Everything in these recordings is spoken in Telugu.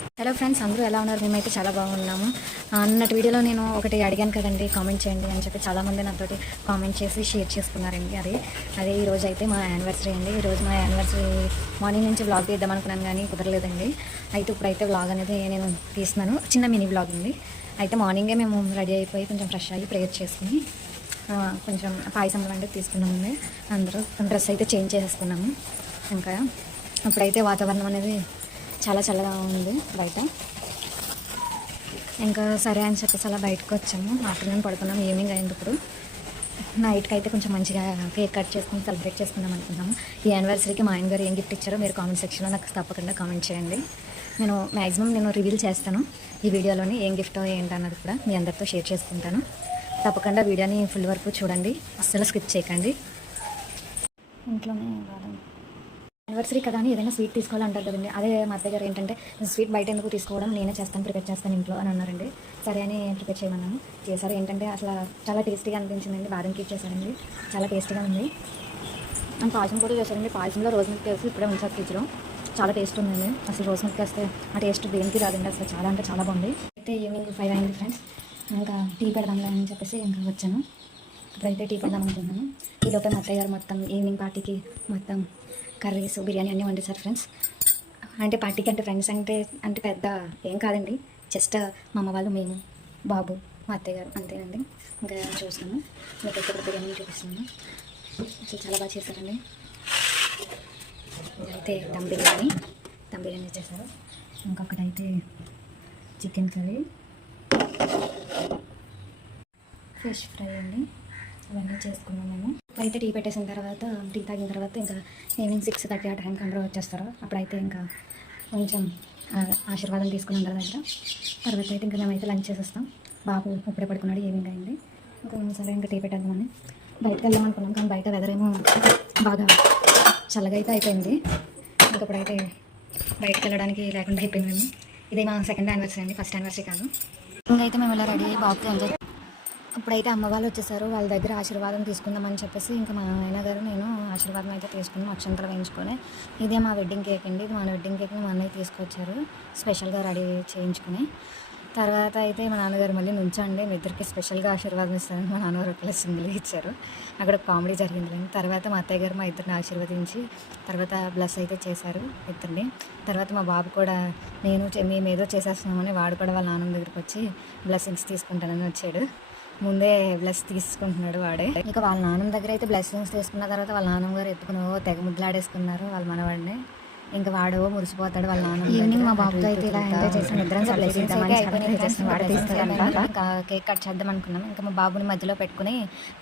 హలో ఫ్రెండ్స్, అందరూ ఎలా ఉన్నారు? మేమైతే చాలా బాగున్నాము. అన్నటి వీడియోలో నేను ఒకటి అడిగాను కదండి, కామెంట్ చేయండి అని చెప్పి చాలామంది నాతోటి కామెంట్ చేసి షేర్ చేసుకున్నారండి. అదే ఈరోజు అయితే మా యానివర్సరీ అండి. ఈరోజు మా యానివర్సరీ మార్నింగ్ నుంచి వ్లాగ్ తీద్దాం అనుకున్నాను కానీ కుదరలేదండి. అయితే ఇప్పుడైతే వ్లాగ్ అనేది నేను తీస్తున్నాను, చిన్న మినీ వ్లాగ్ అండి. అయితే మార్నింగే మేము రెడీ అయిపోయి కొంచెం ఫ్రెష్ అయ్యి ప్రేయర్ చేసుకుని కొంచెం పాయసం లాంటివి తీసుకున్నామండి. అందరూ డ్రెస్ అయితే చేంజ్ చేసేసుకున్నాము. ఇంకా ఇప్పుడైతే వాతావరణం అనేది చాలా చల్లగా ఉంది బయట. ఇంకా సరే అని చెప్పేసి అలా బయటకు వచ్చాము. ఆఫ్టర్నూన్ పడుకున్నాము, ఈవినింగ్ అయింది. ఇప్పుడు నైట్కి అయితే కొంచెం మంచిగా కేక్ కట్ చేసుకుని సెలబ్రేట్ చేసుకుందాం అనుకున్నాము. ఈ యానివర్సరీకి మా ఆయన గారు ఏం గిఫ్ట్ ఇచ్చారో మీరు కామెంట్ సెక్షన్లో నాకు తప్పకుండా కామెంట్ చేయండి. నేను రివీల్ చేస్తాను ఈ వీడియోలోని ఏం గిఫ్టో ఏంటన్నది కూడా మీ అందరితో షేర్ చేసుకుంటాను. తప్పకుండా వీడియోని ఫుల్ వరకు చూడండి, అస్సలు స్కిప్ చేయకండి. ఇంట్లోనే యానివర్సరీ కదా అని ఏదైనా స్వీట్ తీసుకోవాలంటారు కదండి. అదే మా అత్తయ్య గారు ఏంటంటే స్వీట్ బయట ఎందుకు తీసుకోవడం, నేనే ప్రిపేర్ చేస్తాను ఇంట్లో అని అన్నారండి. సరే అని ప్రిపేర్ చేయమన్నాను. చేశారు. ఏంటంటే అసలు చాలా టేస్టీగా అనిపించిందండి. బాదం కేక్ చేశారండి, చాలా టేస్టీగా ఉంది. అండ్ పాయసం కూడా చేశారండి. పాయసంలో రోజు మిల్క్ వేసి ఇప్పుడే ఉంచారు ఫ్రిడ్జ్లో. చాలా టేస్ట్ ఉందండి. అసలు రోజు మిల్క్ వేస్తే ఆ టేస్ట్ దేనికి రాదండి. అసలు చాలా అంటే చాలా బాగుంది. అయితే ఈవినింగ్ 5 అయింది ఫ్రెండ్స్. ఇంకా టీ పెడదాంలే అని చెప్పేసి ఇంకా వచ్చాను. ఇప్పుడైతే టీ పెడదాం అనుకుంటున్నాను. ఈలోపే మా అత్తయ్య గారు మొత్తం ఈవినింగ్ పార్టీకి మొత్తం కర్రీస్, బిర్యానీ అన్నీ వండేశారు ఫ్రెండ్స్. అంటే పార్టీకి అంటే ఫ్రెండ్స్ అంటే పెద్ద ఏం కాదండి. జస్ట్ మా అమ్మ వాళ్ళు, మేము, బాబు, మా అత్తయ్య గారు అంతేనండి. ఇంకా చూస్తాను, మీకు ఇక్కడ బిర్యానీ చూపిస్తున్నాను. అసలు చాలా బాగా చేశారండి. ఇదైతే దమ్ బిర్యానీ చేశారు. ఇంకొకటైతే చికెన్ కర్రీ, ఫిష్ ఫ్రై అండి. ఇవన్నీ చేసుకున్నాం మేము. అయితే టీ పెట్టేసిన తర్వాత, టీ తాగిన తర్వాత ఇంకా ఈవినింగ్ 6:30 ఆ టైంకి అందరూ వచ్చేస్తారు. అప్పుడైతే ఇంకా కొంచెం ఆశీర్వాదం తీసుకుని అందరి దగ్గర. తర్వాత అయితే ఇంకా మేమైతే లంచ్ చేసేస్తాం. బాబు ఇప్పుడే పడుకున్నాడు, ఈవినింగ్ అయింది. ఇంకా సరే ఇంకా టీ పెట్టేద్దామని బయటకు వెళ్దాం అనుకున్నాం. కానీ బయట వెదర్ ఏమో బాగా చల్లగా అయితే అయిపోయింది. ఇంకప్పుడైతే బయటకు వెళ్ళడానికి లేకుండా అయిపోయింది మేము. ఇదే మా సెకండ్ యానివర్సరీ అండి, ఫస్ట్ యానివర్సరీ కాదు. ఇంకైతే మేము ఇలా రెడీ అయ్యి బాబుతో ఎంజాయ్. ఇప్పుడైతే అమ్మ వాళ్ళు వచ్చేసారు. వాళ్ళ దగ్గర ఆశీర్వాదం తీసుకుందామని చెప్పేసి ఇంకా మా ఆయన గారు నేను ఆశీర్వాదం అయితే తీసుకున్నాం, అక్షంతలు వేయించుకొని. ఇదే మా వెడ్డింగ్ కేక్ అండి. ఇది మా వెడ్డింగ్ కేక్ని మా అన్నయ్య తీసుకొచ్చారు, స్పెషల్గా రెడీ చేయించుకుని. తర్వాత అయితే మా నాన్నగారు మళ్ళీ నుంచండి, మీ ఇద్దరికి స్పెషల్గా ఆశీర్వాదం ఇస్తారని మా నాన్నగారు ఒకళ్ళు సింగిల్గా ఇచ్చారు. అక్కడ కామెడీ జరిగింది. తర్వాత మా అత్తయ్య గారు మా ఇద్దరిని ఆశీర్వదించి తర్వాత బ్లెస్ అయితే చేశారు ఇద్దరిని. తర్వాత మా బాబు కూడా మేము ఏదో చేసేస్తున్నామని వాడు కూడా వాళ్ళ నాన్న దగ్గరికి వచ్చి బ్లెస్సింగ్స్ తీసుకుంటానని వచ్చాడు. ముందే బ్లెస్ తీసుకుంటున్నాడు వాడే. ఇక వాళ్ళ నాన్నమ్మ దగ్గర అయితే బ్లెస్సింగ్స్ తీసుకున్న తర్వాత వాళ్ళ నాన్నమ్మ గారు ఎత్తుకుని తెగ ముద్దులాడేసుకున్నారు వాళ్ళ మనవాడిని. ఇంకా వాడు మురిసిపోతాడు వాళ్ళ నాన్న. ఈవినింగ్ మా బాబుతో అయితే ఇలా ఎంజాయ్ చేసి నిద్ర ఇంకా కేక్ కట్ చేద్దాం అనుకున్నాం. ఇంకా మా బాబుని మధ్యలో పెట్టుకుని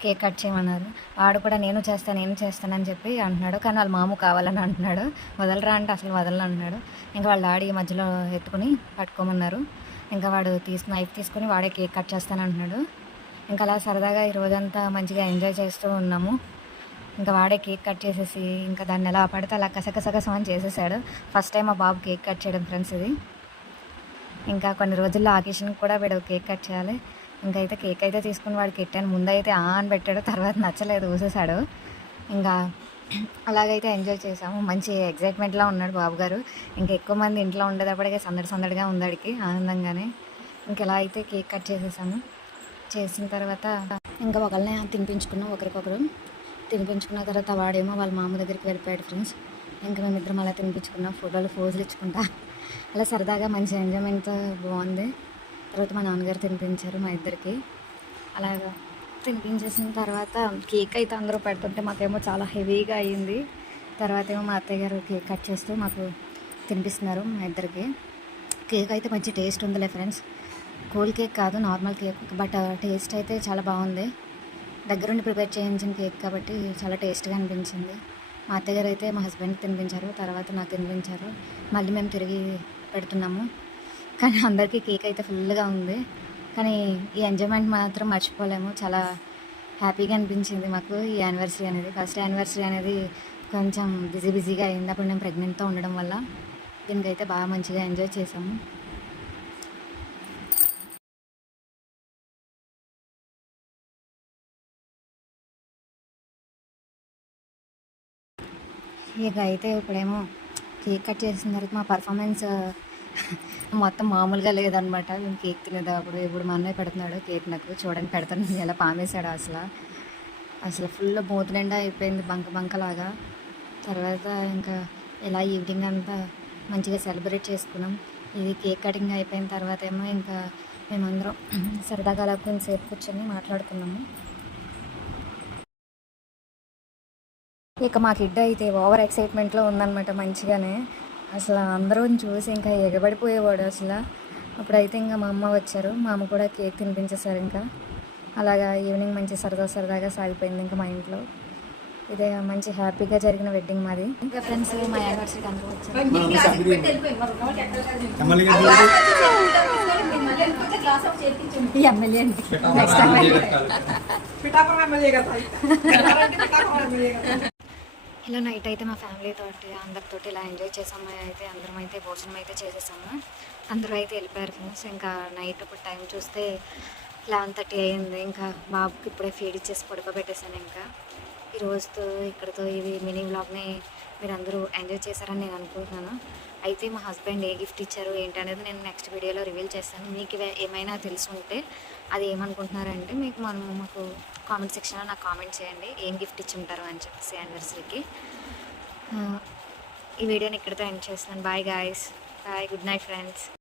కేక్ కట్ చేయమన్నారు. వాడు కూడా నేను చేస్తానని చెప్పి అంటున్నాడు. కానీ వాళ్ళ మాము కావాలని అంటున్నాడు. వదలరా అంటే అసలు వదలని అంటున్నాడు. ఇంకా వాళ్ళ డాడీ మధ్యలో ఎత్తుకుని పట్టుకోమన్నారు. ఇంకా వాడు నైఫ్ తీసుకుని వాడే కేక్ కట్ చేస్తానంటున్నాడు. ఇంకా అలా సరదాగా ఈ రోజంతా మంచిగా ఎంజాయ్ చేస్తూ ఉన్నాము. ఇంకా వాడే కేక్ కట్ చేసేసి ఇంకా దాన్ని ఎలా పడితే అలా కసకసకసం అని చేసేసాడు. ఫస్ట్ టైం మా బాబు కేక్ కట్ చేయడం ఫ్రెండ్స్ ఇది. ఇంకా కొన్ని రోజుల్లో ఆకేషన్కి కూడా వీడు కేక్ కట్ చేయాలి. ఇంకైతే కేక్ అయితే తీసుకుని వాడికి పెట్టాను. ముందైతే అని పెట్టాడు, తర్వాత నచ్చలేదు, ఊసేసాడు. ఇంకా అలాగైతే ఎంజాయ్ చేసాము. మంచి ఎగ్జైట్మెంట్లో ఉన్నాడు బాబు గారు. ఇంకా ఎక్కువ మంది ఇంట్లో ఉండేటప్పటికే సందడిగా ఉంది వాడికి ఆనందంగానే. ఇంకెలా అయితే కేక్ కట్ చేసిన తర్వాత ఇంకా ఒకళ్ళనే తినిపించుకున్నాం, ఒకరికొకరు తినిపించుకున్న తర్వాత వాడేమో వాళ్ళ మామ దగ్గరికి వెళ్ళిపోయాడు ఫ్రెండ్స్. ఇంకా మేమిద్దరం అలా తినిపించుకున్నాం, పోజులు ఇచ్చుకుంటా అలా సరదాగా మంచి ఎంజాయ్మెంట్ బాగుంది. తర్వాత మా నాన్నగారు తినిపించారు మా ఇద్దరికి. అలాగా తినిపించేసిన తర్వాత కేక్ అయితే అందరూ పెడుతుంటే మాకేమో చాలా హెవీగా అయ్యింది. తర్వాత ఏమో మా అత్తయ్య గారు కేక్ కట్ చేస్తూ మాకు తినిపిస్తున్నారు మా ఇద్దరికి. కేక్ అయితే మంచి టేస్ట్ ఉందిలే ఫ్రెండ్స్. కూల్ కేక్ కాదు, నార్మల్ కేక్, బట్ టేస్ట్ అయితే చాలా బాగుంది. దగ్గరుండి ప్రిపేర్ చేయించిన కేక్ కాబట్టి చాలా టేస్ట్గా అనిపించింది. మా అత్తగారు అయితే మా హస్బెండ్కి తినిపించారు, తర్వాత నాకు తినిపించారు. మళ్ళీ మేము తిరిగి పెడుతున్నాము. కానీ అందరికీ కేక్ అయితే ఫుల్గా ఉంది. కానీ ఈ ఎంజాయ్మెంట్ మాత్రం మర్చిపోలేము. చాలా హ్యాపీగా అనిపించింది మాకు ఈ యానివర్సరీ అనేది. ఫస్ట్ యానివర్సరీ అనేది కొంచెం బిజీగా అయింది. అప్పుడు నేను ప్రెగ్నెంట్తో ఉండడం వల్ల దీనికైతే బాగా మంచిగా ఎంజాయ్ చేసాము. ఇక అయితే ఇప్పుడేమో కేక్ కట్ చేసిన తర్వాత మా పర్ఫార్మెన్స్ మొత్తం మామూలుగా లేదనమాట. మేము కేక్ తినేటప్పుడు ఇప్పుడు మా అన్నయ్య పెడుతున్నాడు కేక్ నాకు. చూడండి పెడతాను ఎలా పామేశాడు అసల. అసలు ఫుల్ మూతి నిండా అయిపోయింది బంకలాగా. తర్వాత ఇంకా ఇలా ఈవినింగ్ అంతా మంచిగా సెలబ్రేట్ చేసుకున్నాం. ఇది కేక్ కటింగ్ అయిపోయిన తర్వాత ఏమో ఇంకా మేమందరం సరదాగా అలా కొంచెంసేపు కూర్చొని మాట్లాడుకున్నాము. ఇక మా కిడ్ అయితే ఓవర్ ఎక్సైట్మెంట్లో ఉందన్నమాట మంచిగానే. అసలు అందరూ చూసి ఇంకా ఎగబడిపోయేవాడు అసలు. అప్పుడైతే ఇంకా మా అమ్మ వచ్చారు, మా అమ్మ కూడా కేక్ తినిపించేశారు. ఇంకా అలాగా ఈవినింగ్ మంచి సరదాగా సాగిపోయింది ఇంకా మా ఇంట్లో. ఇదే మంచి హ్యాపీగా జరిగిన వెడ్డింగ్ మాది. ఇంకా ఫ్రెండ్స్ మా యానివర్సరీకి అందరూ వచ్చారు. ఎమ్మెల్యే నెక్స్ట్ ఇలా నైట్ అయితే మా ఫ్యామిలీ తోటి అందరితోటి ఇలా ఎంజాయ్ చేసాము. అయితే అందరం అయితే భోజనం అయితే చేసేసాము. అందరూ అయితే వెళ్ళిపోయారు ఫ్రెండ్స్. ఇంకా నైట్ ఇప్పుడు టైం చూస్తే 11:30 అయింది. ఇంకా బాబుకి ఇప్పుడే ఫీడ్ ఇచ్చేసి పడుకోబెట్టేశాను. ఇంకా ఈ రోజుతో ఇక్కడితో ఇది మినీ వ్లాగ్ని మీరు అందరూ ఎంజాయ్ చేశారని నేను అనుకుంటున్నాను. అయితే మా హస్బెండ్ ఏ గిఫ్ట్ ఇచ్చారు ఏంటనేది నేను నెక్స్ట్ వీడియోలో రివీల్ చేస్తాను. మీకు ఏమైనా తెలుసుంటే అది ఏమనుకుంటున్నారంటే మాకు కామెంట్ సెక్షన్లో నాకు కామెంట్ చేయండి ఏం గిఫ్ట్ ఇచ్చి ఉంటారు అని చెప్పేసి యానివర్సరీకి. ఈ వీడియోని ఇక్కడితో ఎండ్ చేస్తాను. Bye guys, bye, good night friends.